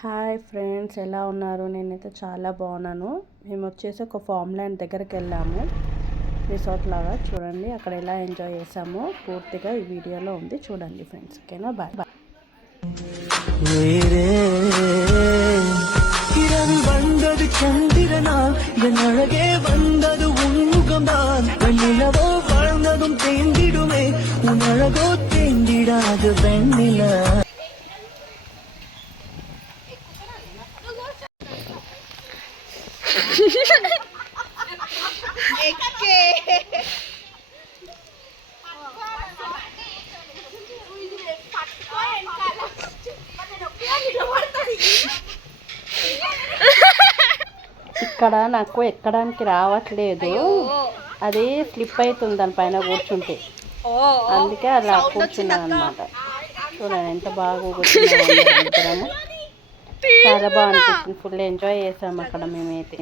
Hi friends ఎలా ఉన్నారు నేనైతే చాలా బాగున్నాను మేము వచ్చేసి ఒక ఫామ్ ల్యాండ్ దగ్గరికి వెళ్ళాము రిసార్ట్ లాగా చూడండి అక్కడ ఎలా ఎంజాయ్ చేసామో పూర్తిగా ఈ వీడియోలో ఉంది చూడండి ఫ్రెండ్స్ ఓకేనా బాయ్ బాయ్ வேறே இரவு வந்தது சந்திரனால் என் அழகே வந்தது உன்முகம்தான் வெண்ணிலவோ வாழ்ந்ததும் தேந்திடுமே உன் அழகோ தேந்திடாது வெண்ணிலா ఇక్కడ నాకు ఎక్కడానికి రావట్లేదు. అది స్లిప్ అవుతుంది దాని పైన కూర్చుంటే. అందుకే అలా కూర్చున్నాను అనమాట చూడండి ఎంత బాగా కూర్చున్నాము అందరం చాలా బాగా అనిపించింది. ఫుల్ ఎంజాయ్ చేసాము అక్కడ మేమైతే.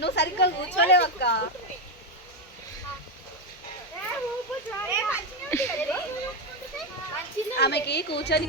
నువ్వు సరిగ్గా కూర్చోలేవక్క ఆమెకి కూర్చొని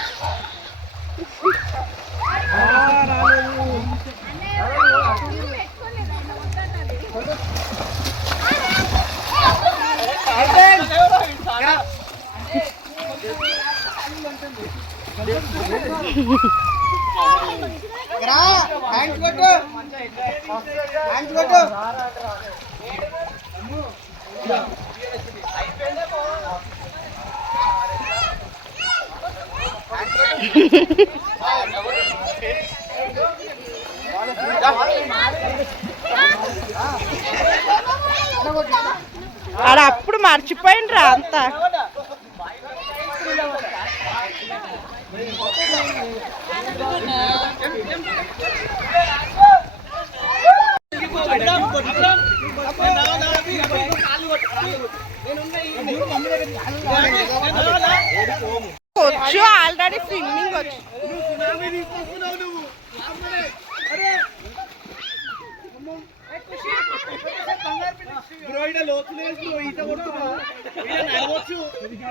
ఆడ అప్పుడు మర్చిపోయిండ్రా అంతా. করছ? অলরেডি ফিল্মিং করছ?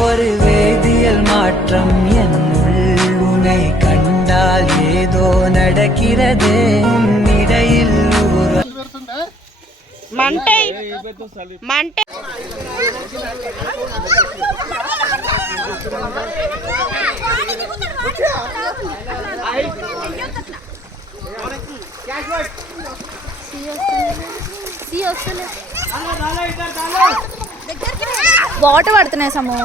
ஒரு வேதியல் மாற்றம் என் உன்னை கண்டால் ஏதோ நடக்கிறதே. இடையில் మంటే మంటే వాటర్ పడుతున్నాయి సమ్ము